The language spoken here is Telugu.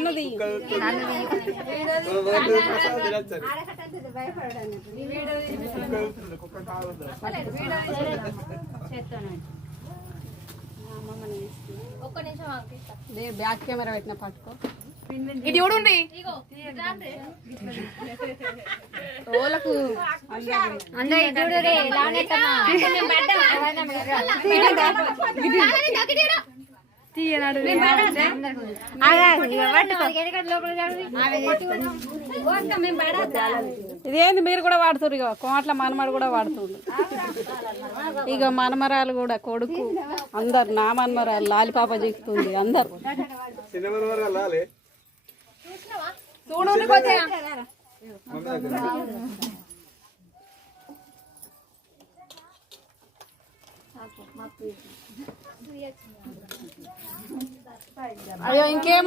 నన్నది బ్యాక్ కెమెరా పెట్టిన పట్టుకో ఇది చూడండి రోలకు ఇదేంది మీరు కూడా వాడుతున్నారు ఇక కోట్ల మనమడు కూడా వాడుతుండు ఇక మనమరాలు కూడా కొడుకు అందరు నా మనమరాలు లాలిపాప చెప్తుంది అందరు అయ్యో ఇంకేం